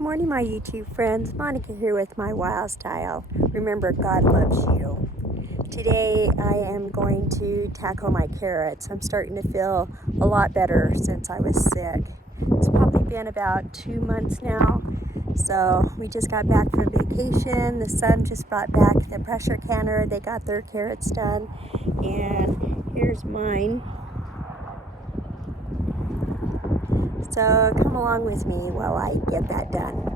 morning, my YouTube friends. Monica here with MyWyoStyle. Remember, God loves you. Today I am going to tackle my carrots. I'm starting to feel a lot better since I was sick. It's probably been about 2 months now. So we just got back from vacation. The son just brought back the pressure canner. They got their carrots done. And here's mine. So come along with me while I get that done.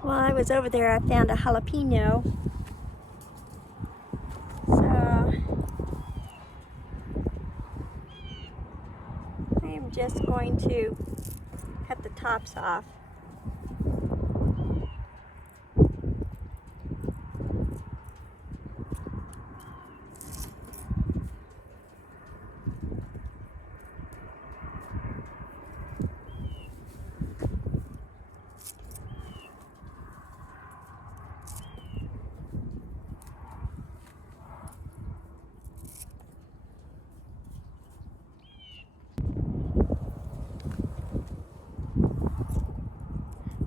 While I was over there, I found a jalapeno. So I am just going to cut the tops off.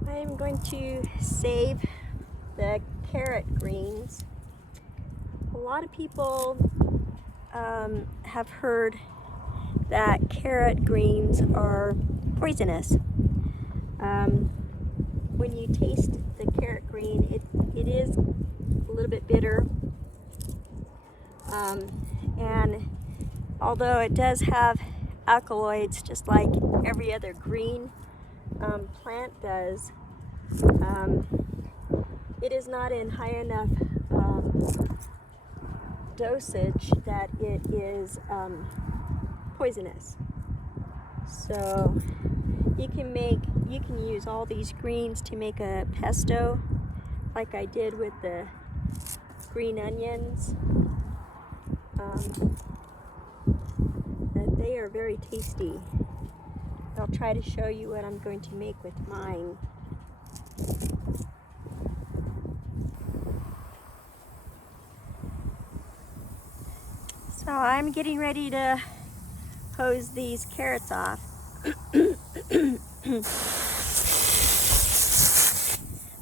I am going to save the carrot greens. A lot of people have heard that carrot greens are poisonous. When you taste the carrot green, it is a little bit bitter. And although it does have alkaloids just like every other green plant does, it is not in high enough dosage that it is poisonous. So you can use all these greens to make a pesto, like I did with the green onions. They are very tasty. I'll try to show you what I'm going to make with mine. So I'm getting ready to hose these carrots off.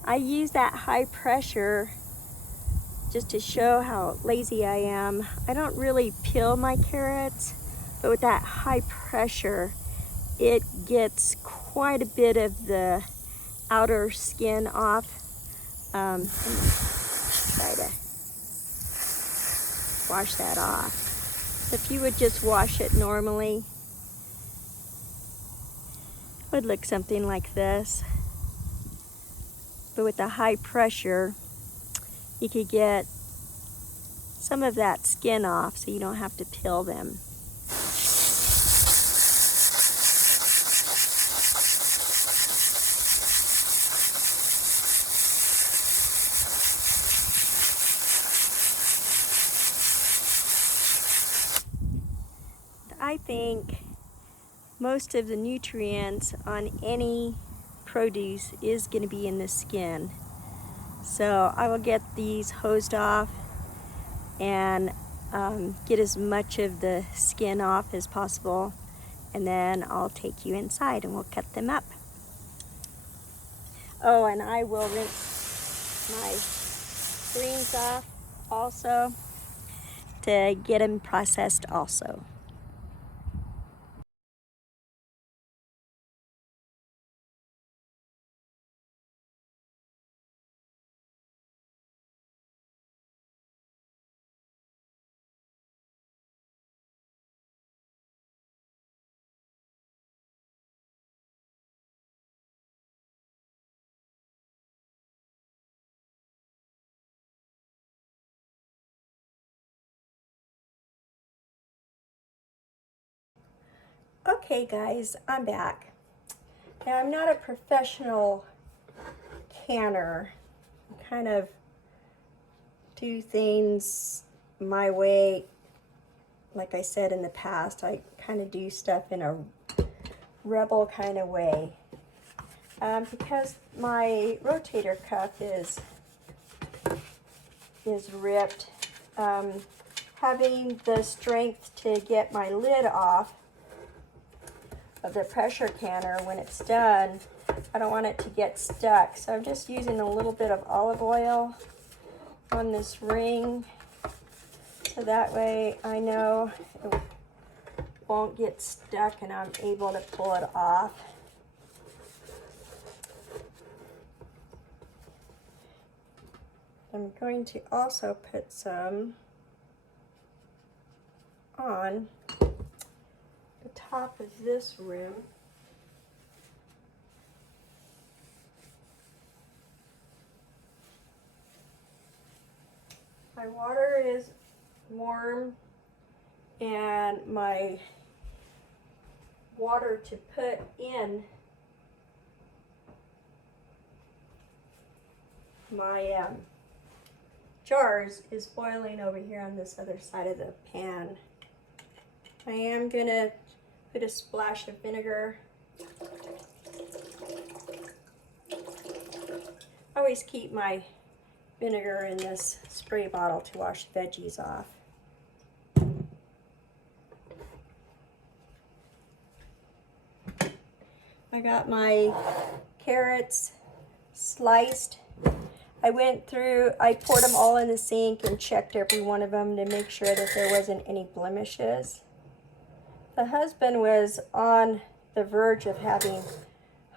I use that high pressure just to show how lazy I am. I don't really peel my carrots, but with that high pressure, it gets quite a bit of the outer skin off. Let me try to wash that off. If you would just wash it normally, it would look something like this. But with the high pressure, you could get some of that skin off so you don't have to peel them. I think most of the nutrients on any produce is going to be in the skin. So I will get these hosed off and get as much of the skin off as possible, and then I'll take you inside and we'll cut them up. Oh, and I will rinse my greens off also to get them processed also. Okay guys, I'm back. Now I'm not a professional canner. I kind of do things my way. Like I said in the past, I kind of do stuff in a rebel kind of way. Because my rotator cuff is ripped, having the strength to get my lid off of the pressure canner when it's done, I don't want it to get stuck. So I'm just using a little bit of olive oil on this ring, so that way I know it won't get stuck and I'm able to pull it off. I'm going to also put some on the top of this rim. My water is warm, and my water to put in my jars is boiling over here on this other side of the pan. I am gonna put a splash of vinegar. I always keep my vinegar in this spray bottle to wash veggies off. I got my carrots sliced. I went through, I poured them all in the sink and checked every one of them to make sure that there wasn't any blemishes. The husband was on the verge of having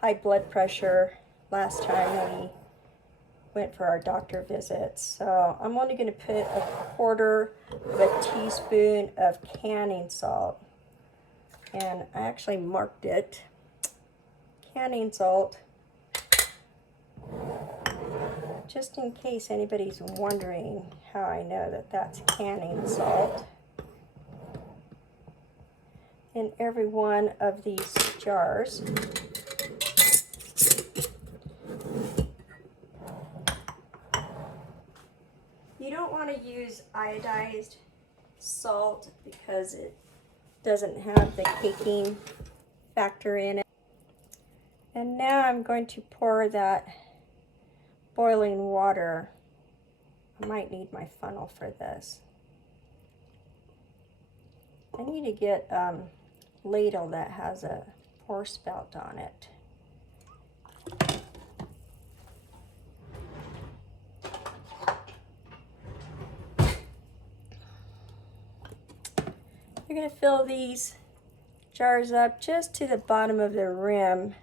high blood pressure last time we went for our doctor visits. So I'm only going to put a quarter of a teaspoon of canning salt. And I actually marked it. Canning salt. Just in case anybody's wondering how I know that that's canning salt. In every one of these jars. You don't want to use iodized salt because it doesn't have the caking factor in it. And now I'm going to pour that boiling water. I might need my funnel for this. I need to get a ladle that has a pour spout on it. You're going to fill these jars up just to the bottom of the rim,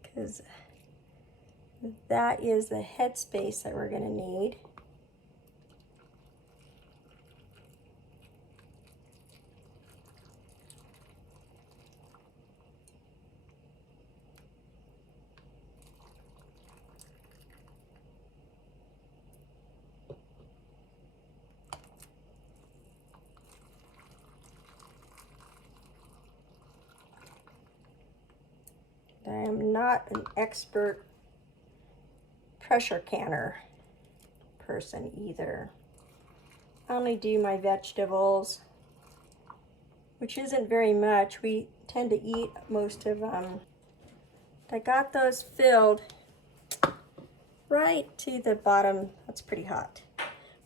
because that is the headspace that we're going to need. I am not an expert pressure canner person either. I only do my vegetables, which isn't very much. We tend to eat most of them. I got those filled right to the bottom. That's pretty hot.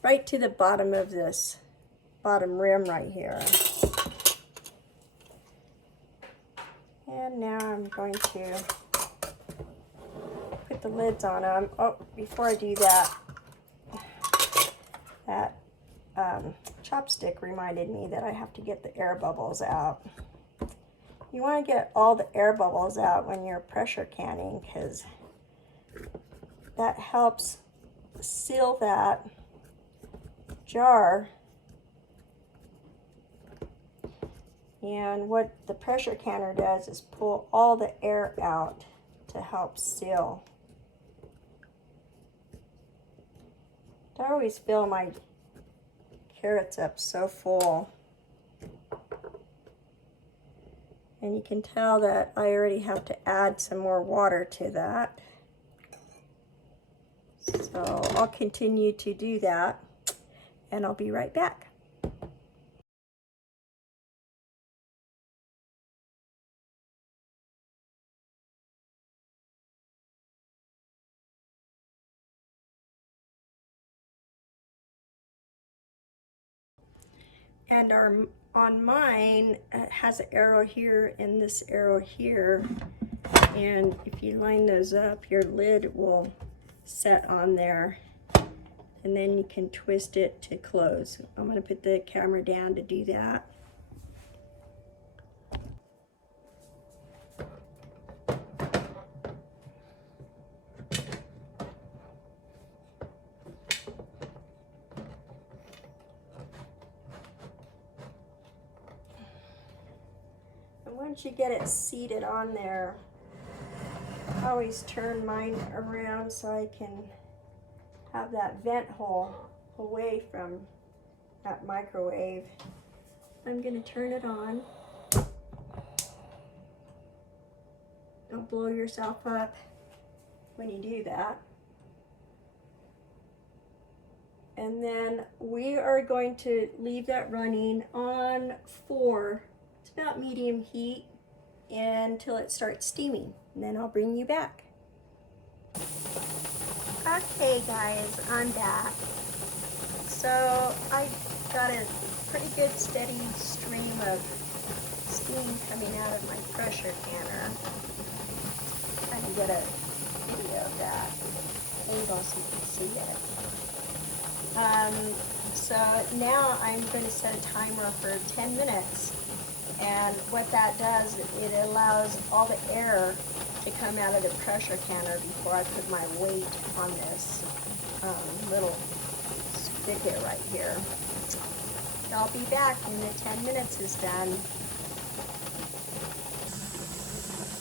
Right to the bottom of this bottom rim right here. And now I'm going to put the lids on them. Oh, before I do that, that chopstick reminded me that I have to get the air bubbles out. You want to get all the air bubbles out when you're pressure canning, because that helps seal that jar. And what the pressure canner does is pull all the air out to help seal. I always fill my carrots up so full. And you can tell that I already have to add some more water to that. So I'll continue to do that, and I'll be right back. And on mine, it has an arrow here and this arrow here. And if you line those up, your lid will set on there. And then you can twist it to close. I'm going to put the camera down to do that. And once you get it seated on there, I always turn mine around so I can have that vent hole away from that microwave. I'm going to turn it on. Don't blow yourself up when you do that. And then we are going to leave that running on 4. It's about medium heat until it starts steaming. And then I'll bring you back. Okay guys, I'm back. So I got a pretty good steady stream of steam coming out of my pressure canner. I can get a video of that. Able so you can see it. So now I'm going to set a timer for 10 minutes. And what that does, it allows all the air to come out of the pressure canner before I put my weight on this little spigot right here. I'll be back when the 10 minutes is done.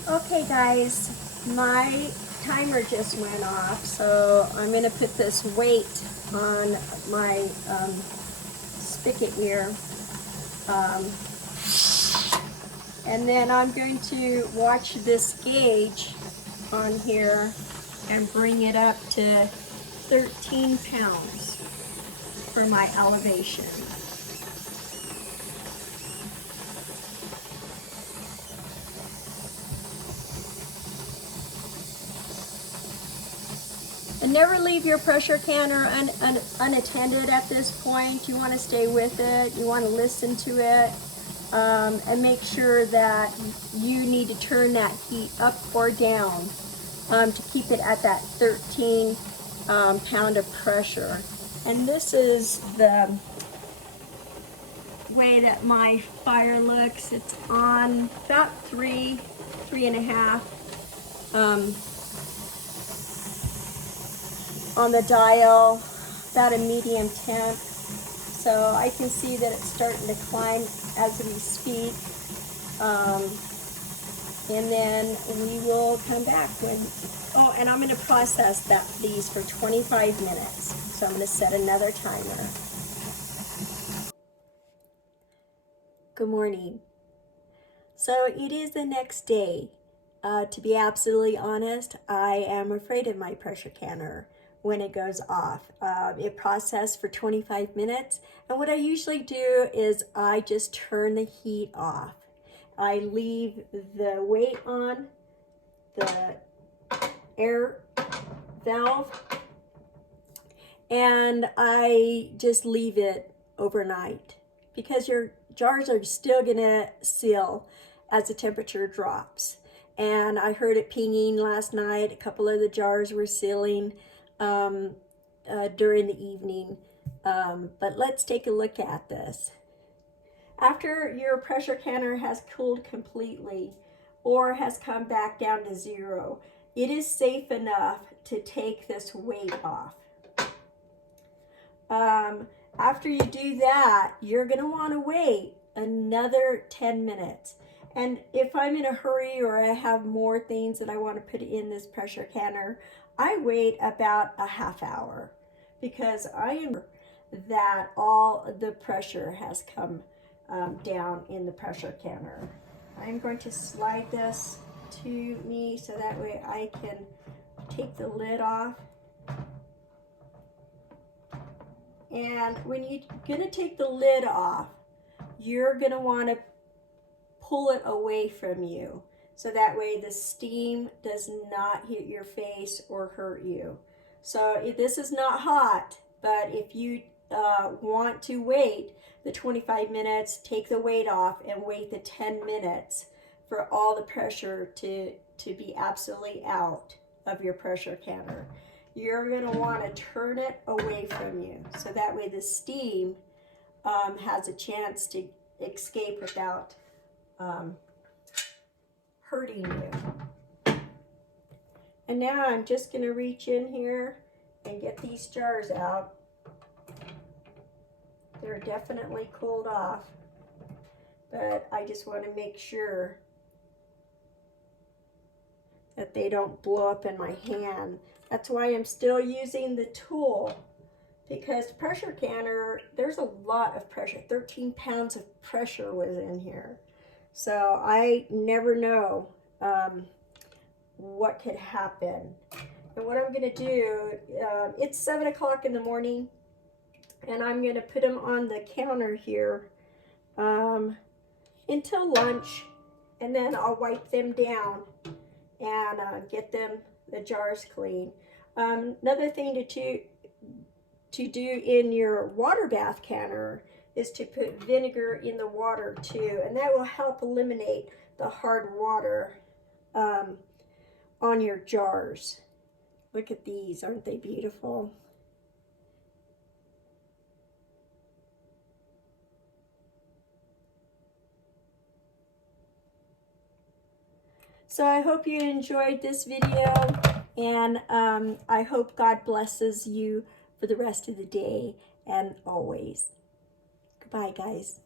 Okay guys, my timer just went off, so I'm going to put this weight on my spigot here. And then I'm going to watch this gauge on here and bring it up to 13 pounds for my elevation. And never leave your pressure canner unattended at this point. You want to stay with it. You want to listen to it. And make sure that you need to turn that heat up or down to keep it at that 13 pound of pressure. And this is the way that my fire looks. It's on about 3.5 on the dial, about a medium temp. So I can see that it's starting to climb as we speak. And then we will come back when, oh, and I'm going to process these for 25 minutes. So I'm going to set another timer. Good morning. So it is the next day. To be absolutely honest, I am afraid of my pressure canner when it goes off. It processed for 25 minutes, and what I usually do is I just turn the heat off. I leave the weight on, the air valve, and I just leave it overnight because your jars are still gonna seal as the temperature drops. And I heard it pinging last night. A couple of the jars were sealing during the evening. But let's take a look at this. After your pressure canner has cooled completely or has come back down to 0, it is safe enough to take this weight off. After you do that, you're going to want to wait another 10 minutes. And if I'm in a hurry or I have more things that I want to put in this pressure canner, I wait about a half hour because I am that all the pressure has come down in the pressure canner. I'm going to slide this to me so that way I can take the lid off. And when you're going to take the lid off, you're going to want to pull it away from you so that way the steam does not hit your face or hurt you. So this is not hot, but if you want to wait the 25 minutes, take the weight off and wait the 10 minutes for all the pressure to be absolutely out of your pressure canner. You're going to want to turn it away from you so that way the steam has a chance to escape without hurting you. And now I'm just going to reach in here and get these jars out. They're definitely cooled off, but I just want to make sure that they don't blow up in my hand. That's why I'm still using the tool, because pressure canner, there's a lot of pressure. 13 pounds of pressure was in here. So I never know what could happen. And what I'm gonna do, it's 7 o'clock in the morning, and I'm gonna put them on the counter here until lunch, and then I'll wipe them down and get the jars clean. Another thing to do in your water bath canner is to put vinegar in the water too, and that will help eliminate the hard water on your jars. Look at these, aren't they beautiful? So I hope you enjoyed this video, and I hope God blesses you for the rest of the day and always. Goodbye, guys.